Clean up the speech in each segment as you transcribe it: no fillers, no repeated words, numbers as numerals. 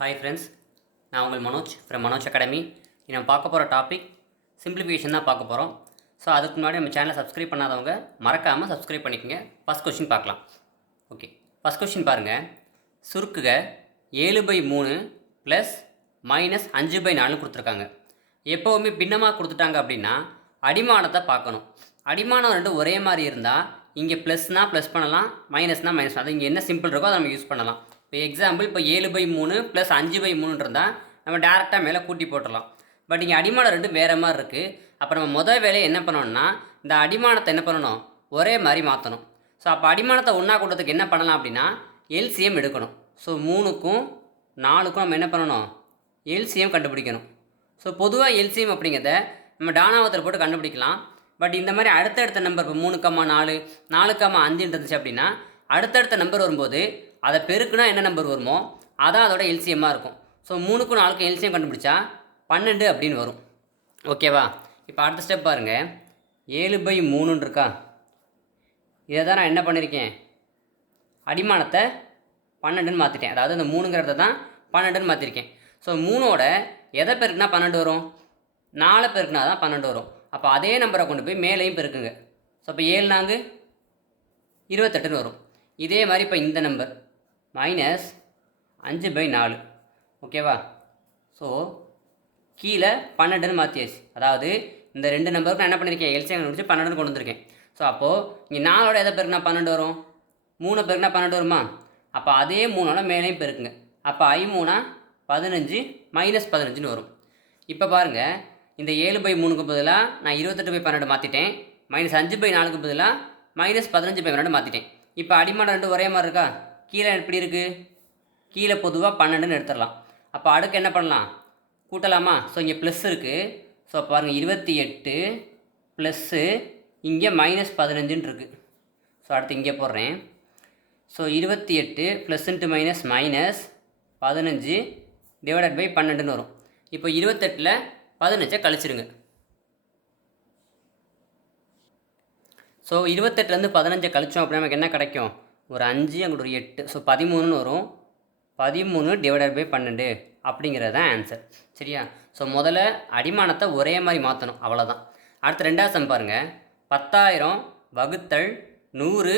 Hi friends, நான் உங்கள் Manoj from Manoj academy. நம்ம பார்க்க போகிற டாபிக் சிம்பிளிஃபிகேஷன் தான் பார்க்க போகிறோம். ஸோ அதுக்கு முன்னாடி நம்ம சேனலை சப்ஸ்கிரைப் பண்ணாதவங்க மறக்காமல் சப்ஸ்கிரைப் பண்ணிக்கோங்க. ஃபஸ்ட் கொஸ்டின் பார்க்கலாம். ஓகே, ஃபஸ்ட் கொஸ்டின் பாருங்கள். சுருக்குக 7/3 ப்ளஸ் -5/4 கொடுத்துருக்காங்க. எப்போவுமே பின்னமாக கொடுத்துட்டாங்க அப்படின்னா அடிமானத்தை பார்க்கணும். அடிமானம் ரெண்டு ஒரே மாதிரி இருந்தால் இங்கே ப்ளஸ்னால் ப்ளஸ் பண்ணலாம், மைனஸ்னால் மைனஸ். அது இங்கே என்ன சிம்பிள் இருக்கோ அதை நம்ம யூஸ் பண்ணலாம். இப்போ எக்ஸாம்பிள் இப்போ 7/3 ப்ளஸ் 5/3 இருந்தால் நம்ம டேரெக்டாக மேலே கூட்டி போட்டுடலாம். பட் இங்கே அடிமானம் ரெண்டு வேறு மாதிரி இருக்குது. அப்போ நம்ம முதல் வேலையை என்ன பண்ணணும்னா இந்த அடிமானத்தை என்ன பண்ணணும், ஒரே மாதிரி மாற்றணும். ஸோ அப்போ அடிமானத்தை ஒன்றா கூட்டத்துக்கு என்ன பண்ணலாம் அப்படின்னா எல்சிஎம் எடுக்கணும். ஸோ 3க்கும் 4க்கும் நம்ம என்ன பண்ணணும், எல்சிஎம் கண்டுபிடிக்கணும். ஸோ பொதுவாக எல்சிஎம் அப்படிங்கிறத நம்ம டானாவத்தில் போட்டு கண்டுபிடிக்கலாம். பட் இந்த மாதிரி அடுத்தடுத்த நம்பர் இப்போ 3,4 4,5 இருந்துச்சு அப்படின்னா அடுத்தடுத்த நம்பர் வரும்போது அதை பெருக்குனா என்ன நம்பர் வருமோ அதான் அதோட எல்சிஎம்மாக இருக்கும். ஸோ 3க்கும் 4க்கும் எல்சிஎம் கண்டுபிடிச்சா 12 அப்படின்னு வரும். ஓகேவா? இப்போ அடுத்த ஸ்டெப் பாருங்கள். 7/3 இருக்கா, இதை தான் நான் என்ன பண்ணியிருக்கேன், அடிமானத்தை 12ன்னு மாற்றிட்டேன். அதாவது அந்த 3ங்கிறத தான் 12ன்னு மாற்றிருக்கேன். ஸோ 3ஓட எதை பெருக்குனா 12 வரும், 4 பெருக்குனா தான் 12 வரும். அப்போ அதே நம்பரை கொண்டு போய் மேலேயும் பெருக்குங்க. ஸோ இப்போ 7 4 28ன்னு வரும். இதே மாதிரி இப்போ இந்த நம்பர் -5/4. ஓகேவா? ஸோ கீழே 12ன்னு மாற்றியாச்சு. அதாவது இந்த ரெண்டு நம்பருக்கு நான் என்ன பண்ணியிருக்கேன், எல்சிஎம் முடிச்சு 12ன்னு கொண்டு வந்திருக்கேன். ஸோ அப்போது இங்கே 4ஓட எதை பெருக்குனா 12 வரும், 3 பெருக்குனா 12 வருமா? அப்போ அதே 3ஓட மேலேயும் பெருக்குங்க. அப்போ I3 15 -15ன்னு வரும். இப்போ பாருங்கள், இந்த 7/3க்கு பதிலாக நான் 28/12 மாற்றிட்டேன். -5/4க்கு பதிலாக -15/12 மாற்றிட்டேன். இப்போ அடிமானம் ரெண்டு ஒரே மாதிரி இருக்கா? கீழே எப்படி இருக்குது, கீழே பொதுவாக 12ன்னு எடுத்துடலாம். அப்போ அடுக்கு என்ன பண்ணலாம், கூட்டலாமா? ஸோ இங்கே ப்ளஸ் இருக்குது. ஸோ பாருங்கள் 28 ப்ளஸ்ஸு இங்கே -15ன்னு இருக்குது. ஸோ அடுத்து இங்கே போடுறேன். So 28 plus into minus -15 divided by 12ன்னு வரும். இப்போ 28ல் 15 கழிச்சிருங்க. ஸோ 28லேருந்து 15 கழிச்சோம் அப்படின்னா நமக்கு என்ன கிடைக்கும், ஒரு 5 அங்கிட்டு ஒரு 8. ஸோ 13ன்னு வரும். 13 டிவைடட் பை 12 அப்படிங்கிறது தான் ஆன்சர். சரியா? ஸோ முதல்ல அடிமானத்தை ஒரே மாதிரி மாற்றணும், அவ்வளோதான். அடுத்து ரெண்டாவது சம் பாருங்கள். 10,000 வகுத்தல் 100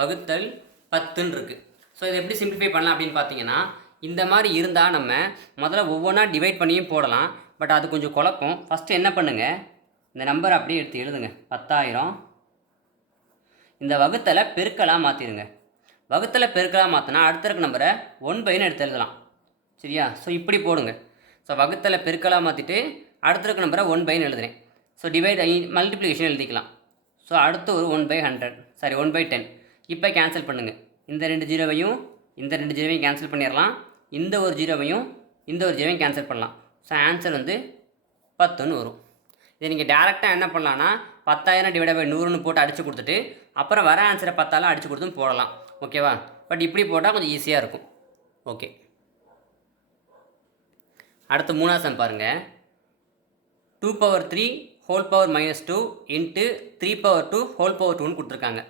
வகுத்தல் 10ன்னு இருக்குது. ஸோ இதை எப்படி சிம்பிளிஃபை பண்ணலாம் அப்படின்னு பார்த்தீங்கன்னா இந்த மாதிரி இருந்தால் நம்ம முதல்ல ஒவ்வொன்றா டிவைட் பண்ணியும் போடலாம். பட் அது கொஞ்சம் குழப்பம். ஃபஸ்ட்டு என்ன பண்ணுங்கள், இந்த நம்பரை அப்படியே எடுத்து எழுதுங்க. 10,000 இந்த வகுத்தலை பெருக்கலாக மாற்றிடுங்க. வகுத்தலை பெருக்கலாக மாற்றினா அடுத்த இருக்க நம்பரை 1/ன்னு எடுத்து எழுதலாம். சரியா? ஸோ இப்படி போடுங்க. ஸோ வகுத்தலை பெருக்கலாக மாற்றிட்டு அடுத்த இருக்க நம்பரை 1/ன்னு எழுதுறேன். ஸோ டிவைட் மல்டிப்ளிகேஷன் எழுதிக்கலாம். ஸோ அடுத்து ஒரு 1/100, சாரி 1/10. இப்போ கேன்சல் பண்ணுங்கள். இந்த 2 ஜீரோவையும் இந்த 2 ஜீரோவையும் கேன்சல் பண்ணிடலாம். இந்த ஒரு ஜீரோவையும் இந்த ஒரு ஜீரோவையும் கேன்சல் பண்ணலாம். ஸோ ஆன்சர் வந்து 10ன்னு வரும். இதை நீங்கள் டேரெக்டாக என்ன பண்ணலான்னா 10,000 டிவைட் பை 100ன்னு போட்டு அடித்து கொடுத்துட்டு அப்புறம் வர ஆன்சரை 10ஆல் அடித்து கொடுத்தும் போடலாம். ஓகேவா? பட் இப்படி போட்டால் கொஞ்சம் ஈஸியாக இருக்கும். ஓகே, அடுத்து மூணாவது சம் பாருங்கள். 2/3 whole power -2 into 3/2 whole power 2ன்னு கொடுத்துருக்காங்க.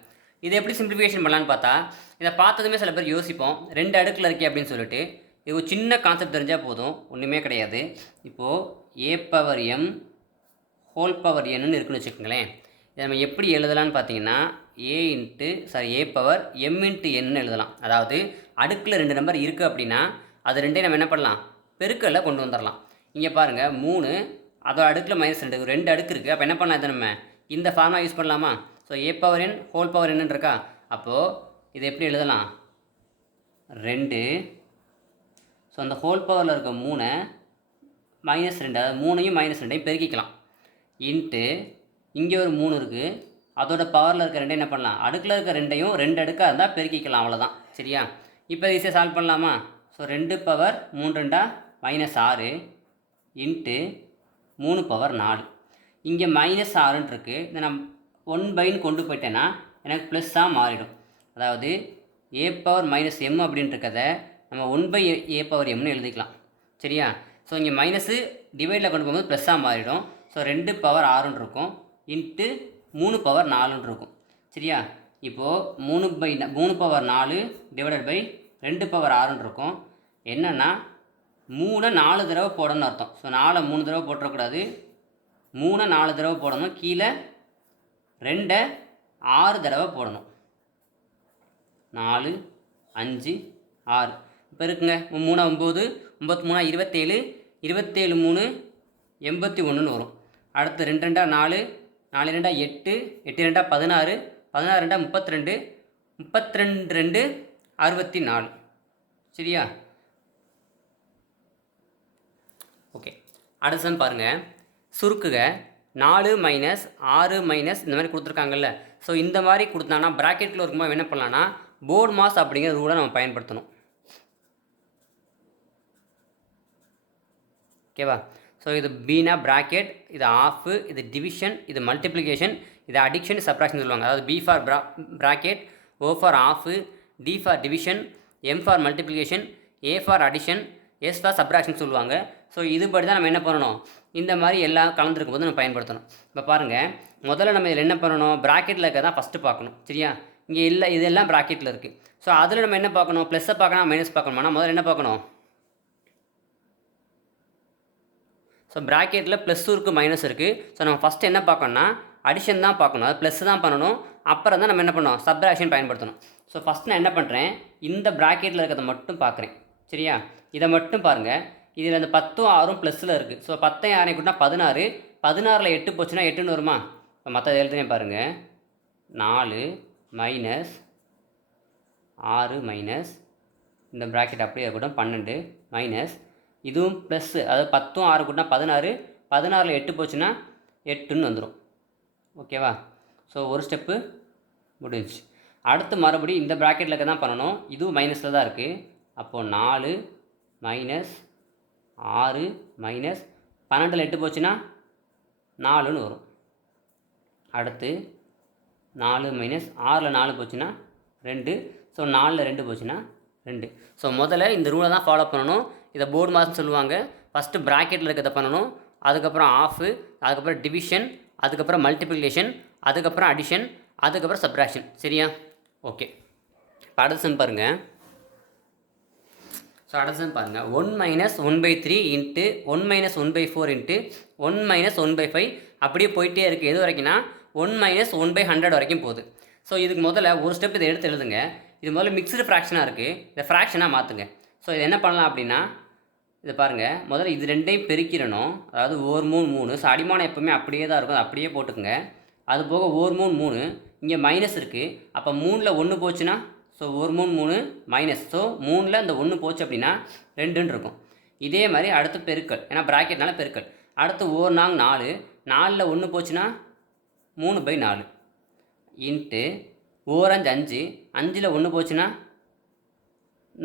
இதை எப்படி சிம்பிளிஃபிகேஷன் பண்ணலான்னு பார்த்தா இதை பார்த்ததுமே சில பேர் யோசிப்போம், 2 அடுக்கில் இருக்கே அப்படின்னு சொல்லிட்டு. இது ஒரு சின்ன கான்செப்ட் தெரிஞ்சால் போதும், ஒன்றுமே கிடையாது. இப்போது a/m ஹோல் பவர் nன்னு இருக்குன்னு வச்சுக்கோங்களேன். இதை நம்ம எப்படி எழுதலான்னு பார்த்தீங்கன்னா a/m × n எழுதலாம். அதாவது அடுக்கில் 2 நம்பர் இருக்குது அப்படின்னா அது ரெண்டையும் நம்ம என்ன பண்ணலாம், பெருக்கல்ல கொண்டு வந்துடலாம். இங்கே பாருங்கள் 3, அதோட அடுக்கில் -2, 2 அடுக்கு இருக்குது. அப்போ என்ன பண்ணலாம், இதை நம்ம இந்த ஃபார்மாக யூஸ் பண்ணலாமா? So a/n whole power n இருக்கா? அப்போது இதை எப்படி எழுதலாம், 2. ஸோ அந்த ஹோல் பவரில் இருக்க 3 -2, அதாவது 3ஐயும் -2ஐயும் பெருக்கிக்கலாம். இன்ட்டு இங்கே ஒரு 3 இருக்குது, அதோட பவரில் இருக்க 2 என்ன பண்ணலாம், அடுக்கில் இருக்க 2ஐயும் 2 அடுக்காக இருந்தால் பெருக்கிக்கலாம். அவ்வளோதான். சரியா? இப்போ ஈஸியாக சால்வ் பண்ணலாமா? So 2/3 -6 into 3/4. இங்கே -6ன்னு இருக்குது. இதை நான் 1/ன்னு கொண்டு போயிட்டேன்னா எனக்கு ப்ளஸ்ஸாக மாறிடும். அதாவது a/m அப்படின்னு இருக்கிறத நம்ம 1/a/mன்னு எழுதிக்கலாம். சரியா? ஸோ இங்கே மைனஸு டிவைடில் கொண்டு போகும்போது ப்ளஸ்ஸாக மாறிடும். ஸோ 2/6ன்னு இருக்கும் இன்ட்டு 3/4ன்னு இருக்கும். சரியா? இப்போது 3/4 டிவைடட் பை 2/6ன்னு இருக்கும். என்னென்னா 3 4 தடவை போடணும்னு அர்த்தம். ஸோ 4 3 தடவை போட்டுறக்கூடாது, 3 4 தடவை போடணும். கீழே 2 6 தடவை போடணும். 4 5 6 இப்போ இருக்குங்க. 3 9 9 3 27 27 3 81ன்னு வரும். அடுத்து 2 2 4 4 2 8 8 2 16 16 2 32 32 2 64. சரியா? ஓகே. அடுத்த பாருங்கள், சுருக்குக 4 மைனஸ் 6 மைனஸ் இந்த மாதிரி கொடுத்துருக்காங்கல்ல. ஸோ இந்த மாதிரி கொடுத்தாங்கன்னா ப்ராக்கெட்டில் இருக்கும்போது என்ன பண்ணலான்னா போர்ட் மாஸ் அப்படிங்கிற ரூலை நம்ம பயன்படுத்தணும். ஓகேவா? ஸோ இது பீனா ப்ராக்கெட், இது ஆஃபு, இது டிவிஷன், இது மல்டிப்ளிகேஷன், இது அடிக்ஷன், சப்ராக்ஷன் சொல்லுவாங்க. அதாவது B for bracket, O for of, D for division, M for multiplication, A for addition, S for subtraction சொல்லுவாங்க. ஸோ இதுபடி தான் நம்ம என்ன பண்ணணும், இந்த மாதிரி எல்லாம் கலந்துருக்கும் போது நம்ம பயன்படுத்தணும். இப்போ பாருங்கள், முதல்ல நம்ம இதில் என்ன பண்ணணும், ப்ராக்கெட்டில் இருக்க தான் ஃபஸ்ட்டு பார்க்கணும். சரியா? இங்கே இல்லை, இதெல்லாம் ப்ராக்கெட்டில் இருக்குது. ஸோ அதில் நம்ம என்ன பார்க்கணும், ப்ளஸ்ஸை பார்க்கணும் மைனஸ் பார்க்கணும்னா முதல்ல என்ன பார்க்கணும், ஸோ ப்ராக்கெட்டில் ப்ளஸ்ஸும் இருக்குது மைனஸ் இருக்குது. ஸோ நம்ம ஃபஸ்ட்டு என்ன பார்க்கணும்னா அடிஷன் தான் பார்க்கணும், அது ப்ளஸ் தான் பண்ணணும். அப்புறம் தான் நம்ம என்ன பண்ணணும், சப்ராக்ஷன் பயன்படுத்தணும். ஸோ ஃபஸ்ட் நான் என்ன பண்ணுறேன், இந்த ப்ராக்கெட்டில் இருக்கிறத மட்டும் பார்க்குறேன். சரியா? இதை மட்டும் பாருங்கள். இதில் அந்த 10 6 ப்ளஸில் இருக்குது. ஸோ 10 6 கூட்டினா 16, 16ல் 8 போச்சுன்னா 8ன்னு வருமா? இப்போ மற்ற எழுதுனேன் பாருங்கள், 4 மைனஸ் 6 மைனஸ் இந்த ப்ராக்கெட் அப்படியே இருக்கட்டும் 12 மைனஸ் இதுவும் ப்ளஸ்ஸு, அதாவது 10 6 கூட்டினா 16, 16ல் 8 போச்சுன்னா 8ன்னு வந்துடும். ஓகேவா? ஸோ ஒரு ஸ்டெப்பு முடிஞ்சிச்சு. அடுத்து மறுபடியும் இந்த ப்ராக்கெட்டில் இருக்க தான் பண்ணணும். இதுவும் மைனஸில் தான் இருக்குது. அப்போது 4 மைனஸ் 6 மைனஸ் 12ல் 8 போச்சுன்னா 4ன்னு வரும். அடுத்து 4 மைனஸ் 6ல் 4 போச்சுன்னா 2. ஸோ 4ல் 2 போச்சுன்னா 2. ஸோ முதல்ல இந்த ரூலை தான் ஃபாலோ பண்ணணும். இதை போர்டு மாஸ்ன்னு சொல்லுவாங்க. ஃபஸ்ட்டு ப்ராக்கெட்டில் இருக்கிறத பண்ணணும், அதுக்கப்புறம் ஆஃபு, அதுக்கப்புறம் டிவிஷன், அதுக்கப்புறம் மல்டிப்ளிகேஷன், அதுக்கப்புறம் அடிஷன், அதுக்கப்புறம் சப்ராக்ஷன். சரியா? ஓகே. இப்போ அடுத்த சம் பாருங்கள். ஸோ அடுத்த சம் பாருங்கள், 1 minus 1/3 into 1 minus 1/4 into 1 minus 1/5 அப்படியே போயிட்டே இருக்குது. எது வரைக்கும்னா 1 மைனஸ் 1/100 வரைக்கும் போகுது. ஸோ இதுக்கு முதல்ல ஒரு ஸ்டெப் இதை எடுத்து எழுதுங்க. இது முதல்ல மிக்ஸ்டு ஃப்ராக்ஷனாக இருக்குது, இதை ஃப்ராக்ஷனாக மாற்றுங்க. ஸோ இது என்ன பண்ணலாம் அப்படின்னா, இது பாருங்கள், முதல்ல இது ரெண்டையும் பெருக்கிடணும். அதாவது 1 3 3. ஸோ அடிமானம் எப்போவுமே அப்படியே தான் இருக்கும், அப்படியே போட்டுக்குங்க. அது போக 1 3 3 இங்கே மைனஸ் இருக்குது. அப்போ 3ல் 1 போச்சுன்னா, ஸோ 1 3 3 மைனஸ். ஸோ 3ல் இந்த 1 போச்சு அப்படின்னா 2ன்னு இருக்கும். இதே மாதிரி அடுத்து பெருக்கல், ஏன்னா ப்ராக்கெட்னால பெருக்கல். அடுத்து 1 4 4, 4ல் 1 போச்சுன்னா 3/4 இன்ட்டு 1 5 5, 5ல் 1 போச்சுன்னா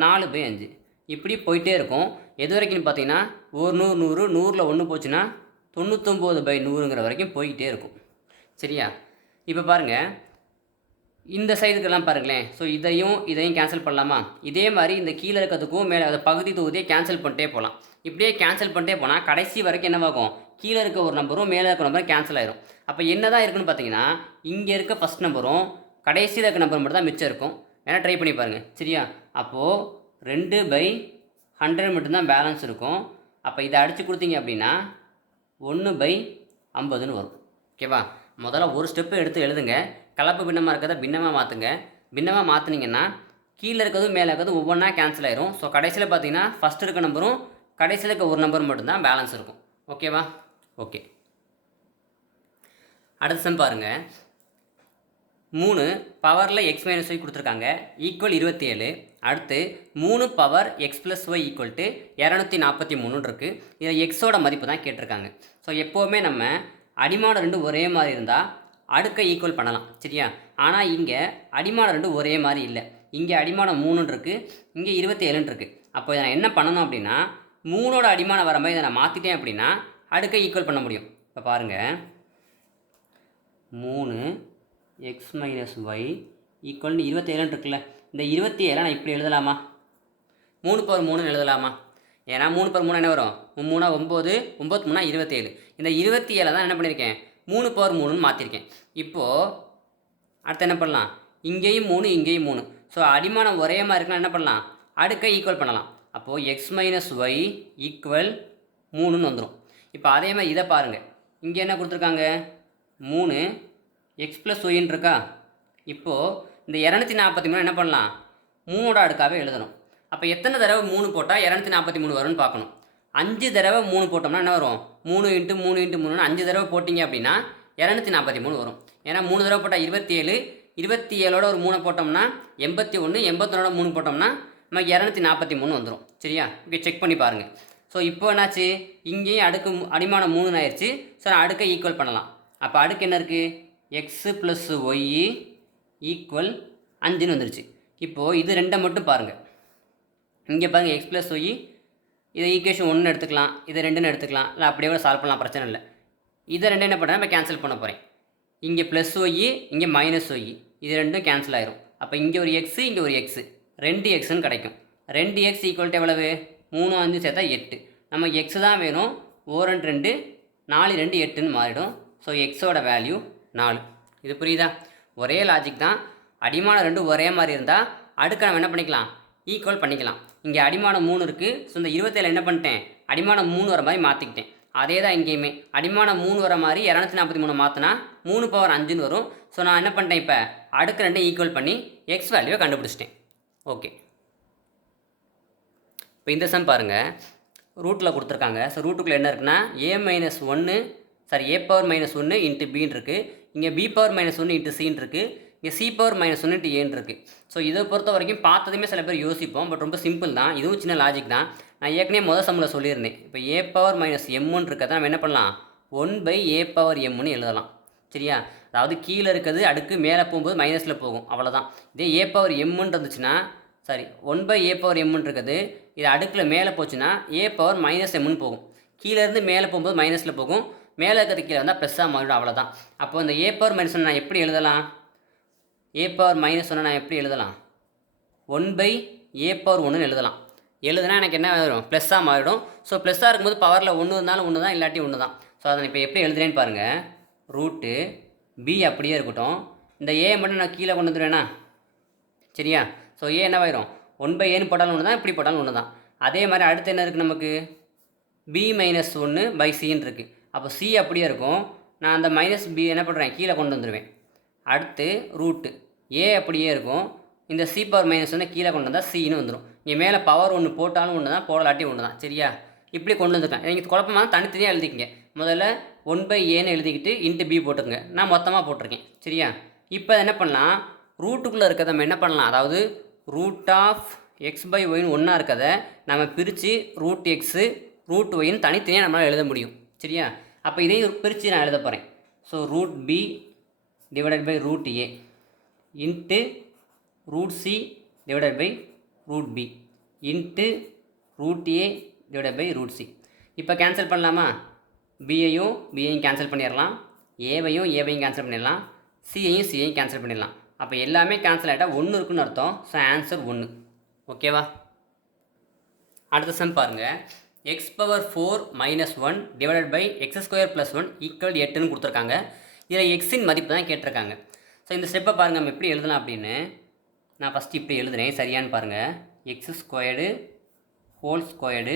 4/5. இப்படி போயிட்டே இருக்கும். எது வரைக்கும்னு பார்த்தீங்கன்னா 100 100, 100ல் 1 போச்சுன்னா 99/100ங்கிற வரைக்கும் போய்கிட்டே இருக்கும். சரியா? இப்போ பாருங்கள், இந்த சைடுக்கெல்லாம் பாருங்களேன். ஸோ இதையும் கேன்சல் பண்ணலாமா? இதே மாதிரி இந்த கீழே இருக்கிறதுக்கும் மேலே அந்த பகுதி தொகுதியை கேன்சல் பண்ணிட்டே போகலாம். இப்படியே கேன்சல் பண்ணிட்டே போனால் கடைசி வரைக்கும் என்னவாகும், கீழே இருக்க ஒரு நம்பரும் மேலே இருக்க நம்பரும் கேன்சல் ஆயிரும். அப்போ என்ன தான் இருக்குன்னு பார்த்தீங்கன்னா, இங்கே இருக்க ஃபஸ்ட் நம்பரும் கடைசியில் இருக்க நம்பர் மட்டும் தான் மிச்சம் இருக்கும். வேணால் ட்ரை பண்ணி பாருங்கள். சரியா? அப்போது 2/100 மட்டும்தான் பேலன்ஸ் இருக்கும். அப்போ இதை அடித்து கொடுத்தீங்க அப்படின்னா 1/50ன்னு வரும். ஓகேவா? முதல்ல ஒரு ஸ்டெப்பு எடுத்து எழுதுங்க. கலப்பு பின்னமாக இருக்கிறத பின்னமாக மாற்றுங்க. பின்னமாக மாற்றினீங்கன்னா கீழே இருக்கிறதும் மேலே இருக்கிறது ஒவ்வொன்றா கேன்சல் ஆயிரும். ஸோ கடைசியில் பார்த்தீங்கன்னா ஃபஸ்ட்டு இருக்க நம்பரும் கடைசியில் இருக்க ஒரு நம்பர் மட்டும்தான் பேலன்ஸ் இருக்கும். ஓகேவா? ஓகே. அடுத்த சம் பாருங்கள், 3 பவரில் x மைனஸ் ஒய் கொடுத்துருக்காங்க, ஈக்குவல் 27. அடுத்து 3 power x plus Y equal to 243 இருக்குது. இதில் எக்ஸோட மதிப்பு தான் கேட்டிருக்காங்க. ஸோ எப்போவுமே நம்ம அடிமானம் 2 ஒரே மாதிரி இருந்தால் அடுக்கை ஈக்குவல் பண்ணலாம். சரியா? ஆனால் இங்கே அடிமானம் 2 ஒரே மாதிரி இல்லை. இங்கே அடிமானம் 3 இருக்குது, இங்கே 27 இருக்குது. அப்போ இதை நான் என்ன பண்ணணும் அப்படின்னா, 3ஓட அடிமானம் வர மாதிரி இதை நான் மாற்றிட்டேன் அப்படின்னா அடுக்கை ஈக்குவல் பண்ண முடியும். இப்போ பாருங்கள், 3x மைனஸ் ஒய் ஈக்குவல் 27 இருக்குல்ல, இந்த 27 நான் இப்படி எழுதலாமா? 3/3 எழுதலாமா? ஏன்னா 3/3 என்ன வரும், 3 9, 9 3 27. இந்த 27 தான் என்ன பண்ணியிருக்கேன், 3/3ன்னு மாற்றிருக்கேன். இப்போது அடுத்து என்ன பண்ணலாம், இங்கேயும் 3 இங்கேயும் 3. ஸோ அடிமானம் ஒரே மாதிரி இருக்குன்னா என்ன பண்ணலாம், அடுக்கை ஈக்குவல் பண்ணலாம். அப்போது எக்ஸ் மைனஸ் ஒய் ஈக்குவல் 3ன்னு வந்துடும். இப்போ அதே மாதிரி இதை பாருங்கள், இங்கே என்ன கொடுத்துருக்காங்க 3 எக்ஸ் ப்ளஸ் ஒய்ன்னு இருக்கா. இப்போது இந்த 243 என்ன பண்ணலாம் 3ஓட அடுக்காகவே எழுதணும். அப்போ எத்தனை தடவை 3 போட்டால் 243 வரும்னு பார்க்கணும். 5 தடவை 3 போட்டோம்னா என்ன வரும் 3 × 3 × 3ன்னு 5 தடவை போட்டிங்க அப்படின்னா 243 வரும். ஏன்னா 3 தடவை போட்டால் 27, 27ஓட ஒரு 3 போட்டோம்னா 81, 81ஓட 3 போட்டோம்னா நமக்கு 243 வந்துடும். சரியா, இங்கே செக் பண்ணி பாருங்கள். ஸோ இப்போ என்னாச்சு, இங்கேயும் அடிமானம் 3 ஆயிடுச்சு. ஸோ நான் அடுக்கை ஈக்குவல் பண்ணலாம். அப்போ அடுக்கு என்ன இருக்குது எக்ஸு ப்ளஸ் ஒய் ஈக்குவல் 5ன்னு வந்துருச்சு. இப்போது இது ரெண்டை மட்டும் பாருங்கள். இங்கே பாருங்கள் எக்ஸ் ப்ளஸ் ஒய், இதை ஈக்குவேஷன் 1 எடுத்துக்கலாம், இதை 2ன்னு எடுத்துக்கலாம், இல்லை அப்படியே கூட சால்வ் பண்ணலாம், பிரச்சனை இல்லை. இதை ரெண்டு என்ன பண்ணுறேன், நம்ம கேன்சல் பண்ண போகிறேன். இங்கே ப்ளஸ் ஒய், இங்கே மைனஸ் ஒய், இது ரெண்டும் கேன்சல் ஆயிரும். அப்போ இங்கே ஒரு எக்ஸு, இங்கே ஒரு எக்ஸு, 2 எக்ஸுன்னு கிடைக்கும். 2 எக்ஸ் ஈக்குவல் எவ்வளவு 3 5 சேர்த்தா 8. நம்ம எக்ஸு தான் வேணும். 4 2 4 2 8ன்னு மாறிடும். ஸோ எக்ஸோட வேல்யூ 4. இது புரியுதா? ஒரே லாஜிக் தான். அடிமானம் 2 ஒரே மாதிரி இருந்தால் அடுக்க நம்ம என்ன பண்ணிக்கலாம் ஈக்குவல் பண்ணிக்கலாம். இங்கே அடிமானம் 3 இருக்குது. ஸோ இந்த 27 என்ன பண்ணிட்டேன் அடிமானம் 3 வர மாதிரி மாற்றிக்கிட்டேன். அதே தான் இங்கேயுமே அடிமானம் 3 வர மாதிரி 243 மாற்றினா 3 பவர் 5ன்னு வரும். ஸோ நான் என்ன பண்ணிட்டேன், இப்போ அடுக்கு 2 ஈக்குவல் பண்ணி எக்ஸ் வேல்யூவை கண்டுபிடிச்சிட்டேன். ஓகே, இப்போ இந்த சம் பாருங்கள், ரூட்டில் கொடுத்துருக்காங்க. ஸோ ரூட்டுக்குள்ளே என்ன இருக்குன்னா ஏ பவர் மைனஸ் 1 இன்ட்டு பின்னு இருக்குது. இங்கே பி பவர் மைனஸ் 1 இன்ட்டு சின்னு இருக்குது. இங்கே சி பவர் மைனஸ் 1 இன்ட்டு ஏன்னு இருக்குது. ஸோ இதை பொறுத்த வரைக்கும் பார்த்ததுமே சில பேர் யோசிப்போம், பட் ரொம்ப சிம்பிள் தான். இதுவும் சின்ன லாஜிக் தான். நான் ஏற்கனவே முதல் சம்மில் சொல்லியிருந்தேன். இப்போ ஏ பவர் மைனஸ் எம்முன்னு இருக்கிறத நம்ம என்ன பண்ணலாம் 1/a பவர் எம்னு எழுதலாம். சரியா, அதாவது கீழே இருக்கிறது அடுக்கு மேலே போகும்போது மைனஸில் போகும், அவ்வளோதான். இதே ஏ பவர் எம்முன்னு இருந்துச்சுன்னா 1/a பவர் எம்முன்னு இருக்குது, இது அடுக்கில் மேலே போச்சுன்னா ஏ பவர் மைனஸ் எம்முன்னு போகும். கீழேருந்து மேலே போகும்போது மைனஸில் போகும், மேலே இருக்கிறது கீழே வந்தால் ப்ளஸ்ஸாக மாறிடும், அவ்வளோதான். அப்போ இந்த ஏ பவர் மைனஸ் 1 நான் எப்படி எழுதலாம், ஏ பவர் மைனஸ் 1 நான் எப்படி எழுதலாம் 1/a பவர் 1ன்னு எழுதலாம். எழுதுனா எனக்கு என்ன வரும் ப்ளஸ்ஸாக மாறிடும். ஸோ ப்ளஸ்ஸாக இருக்கும்போது பவரில் 1 இருந்தாலும் 1 தான், இல்லாட்டி 1 தான். ஸோ அதை இப்போ எப்படி எழுதுறேன்னு பாருங்கள். ரூட்டு பி அப்படியே இருக்கட்டும், இந்த ஏ மட்டும் நான் கீழே கொண்டு வந்துடுவேண்ணா. சரியா, ஸோ ஏ என்னவாயிரும் 1/aன்னு போட்டாலும் 1 தான், இப்படி போட்டாலும் 1 தான். அதே மாதிரி அடுத்து என்ன இருக்குது நமக்கு b மைனஸ் 1/cன்னு இருக்குது. அப்போ சி அப்படியே இருக்கும், நான் அந்த மைனஸ் பி என்ன பண்ணுறேன் கீழே கொண்டு வந்துடுவேன். அடுத்து ரூட்டு ஏ அப்படியே இருக்கும், இந்த சி பவர் மைனஸ் 1 கீழே கொண்டு வந்தால் சின்னு வந்துடும். இங்கே மேலே பவர் 1 போட்டாலும் 1 தான், போடலாட்டி 1 தான். சரியா, இப்படி கொண்டு வந்துருக்கேன். நீங்கள் குழப்பமாக தனித்தனியாக எழுதிக்கிங்க. முதல்ல 1/aன்னு எழுதிக்கிட்டு இன்ட்டு பி போட்டுருங்க, நான் மொத்தமாக போட்டிருக்கேன். சரியா, இப்போ என்ன பண்ணலாம் ரூட்டுக்குள்ளே இருக்கிறத நம்ம என்ன பண்ணலாம், அதாவது ரூட் ஆஃப் x/yன்னு ஒன்றா இருக்கிறத நம்ம பிரித்து ரூட் எக்ஸு ரூட் ஒய்ன்னு தனித்தனியாக நம்மளால் எழுத முடியும். சரியா, அப்போ இதையும் பிரித்து நான் எழுத போகிறேன். So root B divided by root A into root C divided by root B into root A divided by root C. இப்போ கேன்சல் பண்ணலாமா, பியையும் கேன்சல் பண்ணிடலாம், ஏவையும் கேன்சல் பண்ணிடலாம், சியையும் கேன்சல் பண்ணிடலாம். அப்போ எல்லாமே கேன்சல் ஆகிட்டால் 1 இருக்குன்னு அர்த்தம். So answer 1. ஓகேவா? அடுத்த சம் பாருங்கள். X power 4 minus 1 divided by x² + 1 equal 8ன்னு கொடுத்துருக்காங்க. இதில் எக்ஸின் மதிப்பு தான் கேட்டிருக்காங்க. ஸோ இந்த ஸ்டெப்பை பாருங்கள் நம்ம எப்படி எழுதலாம் அப்படின்னு. நான் ஃபஸ்ட்டு இப்படி எழுதுகிறேன், சரியான்னு பாருங்கள். x² ஹோல் ஸ்கொயர்டு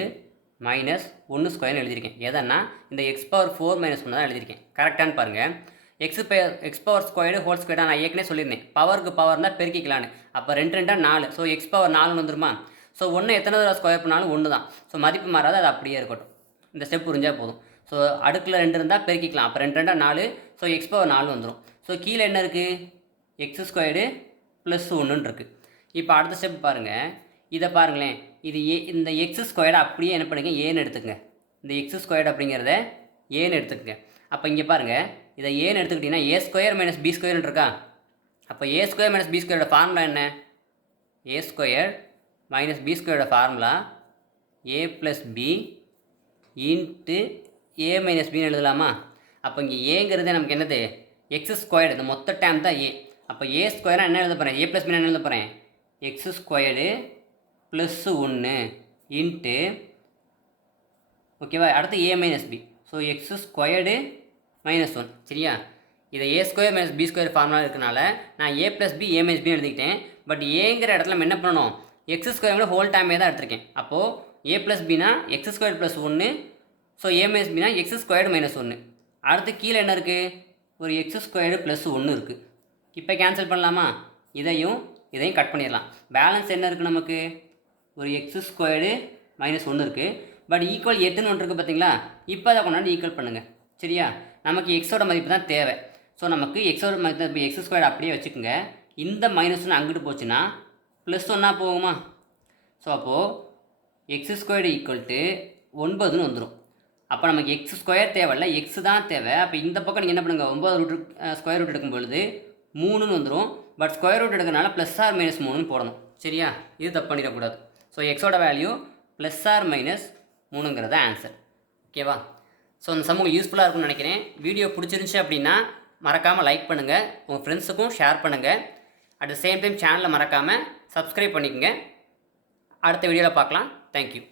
மைனஸ் 1 ஸ்கொயர்னு எழுதியிருக்கேன். எதன்னா இந்த எக்ஸ் பவர் 4 மைனஸ் 1 தான் எழுதியிருக்கேன். கரெக்டானு பாருங்கள். எக்ஸ் பவர் ஸ்கொயர்டு ஹோல் ஸ்கொயர்டாக நான் ஏற்கனவே சொல்லியிருந்தேன், பவருக்கு பவர் தான் பெருக்கிக்கலான்னு. அப்போ 2 2 4, ஸோ எக்ஸ் பவர் 4 வந்துருமா. ஸோ 1 எத்தனை தடவை ஸ்கொயர் பண்ணாலும் 1 தான். ஸோ மதிப்பு மாறாது, அது அப்படியே இருக்கட்டும். இந்த ஸ்டெப் புரிஞ்சால் போதும். ஸோ அடுக்கில் 2 இருந்தால் பெருக்கிக்கலாம், அப்போ 2 2 4, ஸோ எக்ஸ் பவர் 4 வந்துடும். ஸோ கீழே என்ன இருக்குது x² + 1ன்னு இருக்குது. இப்போ அடுத்த ஸ்டெப் பாருங்கள், இதை பாருங்களேன். இது இந்த x² அப்படியே என்ன பண்ணுங்க ஏன்னு எடுத்துக்கங்க. இந்த x² அப்படிங்கிறத ஏன்னு எடுத்துக்கங்க. அப்போ இங்கே பாருங்கள், இதை ஏன்னு எடுத்துக்கிட்டிங்கன்னா a² - b² இருக்கா. அப்போ a² - b² ஃபார்முலா என்ன, a² - b² formula a + b into a - bன்னு எழுதலாமா. அப்போ இங்கே ஏங்கிறது நமக்கு என்னது x², இந்த மொத்த டேம் தான் a. அப்போ a² என்ன எழுத போகிறேன், a + b என்ன எழுத போகிறேன் x² + 1 இன்ட்டு, ஓகேவா. அடுத்து a - b, ஸோ x² - 1. சரியா, இதை a² - b² ஃபார்முலா இருக்கனால நான் a + b a - b எழுதிக்கிட்டேன். But ஏங்கிற இடத்துல நம்ம என்ன பண்ணணும், எக்ஸ் ஸ்கொயர் ஹோல் டைமே தான் எடுத்திருக்கேன். அப்போது ஏ ப்ளஸ் பினா எக்ஸ் ஸ்கொயர் ப்ளஸ் 1. ஸோ ஏ மைனஸ் பினா எக்ஸ் ஸ்கொயர்டு மைனஸ் 1. அடுத்து கீழே என்ன இருக்குது? ஒரு எக்ஸ் ஸ்கொயர்டு ப்ளஸ் 1 இருக்குது. இப்போ கேன்சல் பண்ணலாமா? இதையும் கட் பண்ணிடலாம். பேலன்ஸ் என்ன இருக்குது நமக்கு? ஒரு எக்ஸ் ஸ்கொயர்டு மைனஸ் 1 இருக்குது. பட் ஈக்குவல் 8ன்னு ஒன்று இருக்குது பார்த்தீங்களா? இப்போ அதை கொண்டாந்து ஈக்குவல் பண்ணுங்கள். சரியா? நமக்கு எக்ஸோட மதிப்பு தான் தேவை. ஸோ நமக்கு எக்ஸோட மதிப்பு எக்ஸ் ஸ்கொயர்டு அப்படியே வச்சுக்கோங்க. இந்த மைனஸ் 1 அங்கிட்டு போச்சுன்னா ப்ளஸ் 1 போகுமா? ஸோ அப்போது எக்ஸ் ஸ்கொயர்டு ஈக்குவல் டு 9ன்னு வந்துடும். அப்போ நமக்கு எக்ஸ் ஸ்கொயர் தேவையில்ல, எக்ஸ் தான் தேவை. அப்போ இந்த பக்கம் நீங்கள் என்ன பண்ணுங்கள், 9 ரூட் ஸ்கொயர் ரூட் எடுக்கும் பொழுது 3ன்னு வந்துடும். பட் ஸ்கொயர் ரூட் எடுக்கிறனால ப்ளஸ் ஆர் மைனஸ் 3ன்னு போடணும். சரியா? இது தப்பு பண்ணிடக்கூடாது. ஸோ எக்ஸோட வேல்யூ ப்ளஸ் ஆர் மைனஸ் 3ங்கிறது ஆன்சர். ஓகேவா? ஸோ இந்த சம் உங்களுக்கு யூஸ்ஃபுல்லாக இருக்கும்னு நினைக்கிறேன். வீடியோ பிடிச்சிருந்துச்சி அப்படின்னா மறக்காமல் லைக் பண்ணுங்கள், உங்கள் ஃப்ரெண்ட்ஸுக்கும் ஷேர் பண்ணுங்கள். அட் த சேம் டைம் சேனலை மறக்காமல் சப்ஸ்கிரைப் பண்ணிக்கோங்க. அடுத்த வீடியோவில் பார்க்கலாம். தேங்க்யூ.